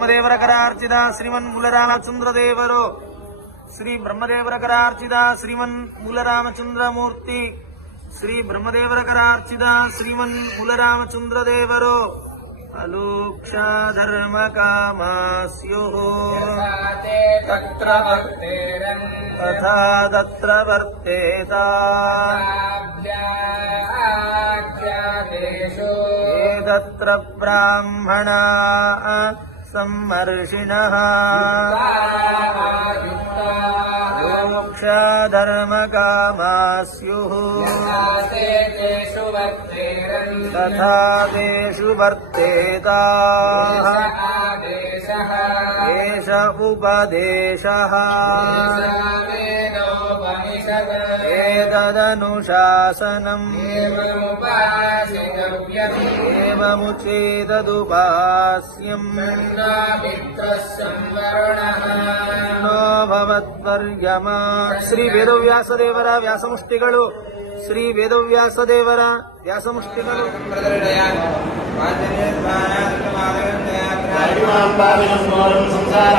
బ్రహ్మదేవరకరార్చిత శ్రీమన్ మూలరామచంద్రదేవరు శ్రీ బ్రహ్మదేవరకరార్చిత శ్రీమన్ మూలరామచంద్రమూర్తి శ్రీ బ్రహ్మదేవరకరార్చిత శ్రీమన్ మూలరామచంద్రదేవరు అలోక్షధర్మకామాస్యో తథా తత్ర వర్తేత తత్ర బ్రాహ్మణా षिणः मोक्षधर्मकामा स्युः तथा तेषु वर्तेता। एष उपदेशः। एतदनुशासनम्। ेदमुचेददुपास्यं नो भवद्वर्यमा ಶ್ರೀವೇದವ್ಯಾಸದೇವರ ವ್ಯಾಸಮುಷ್ಟಿಗಳು ಶ್ರೀ ವೇದವ್ಯಾಸದೇವರ ವ್ಯಾಸಮುಷ್ಟಿಗಳು ಸಂಸಾರ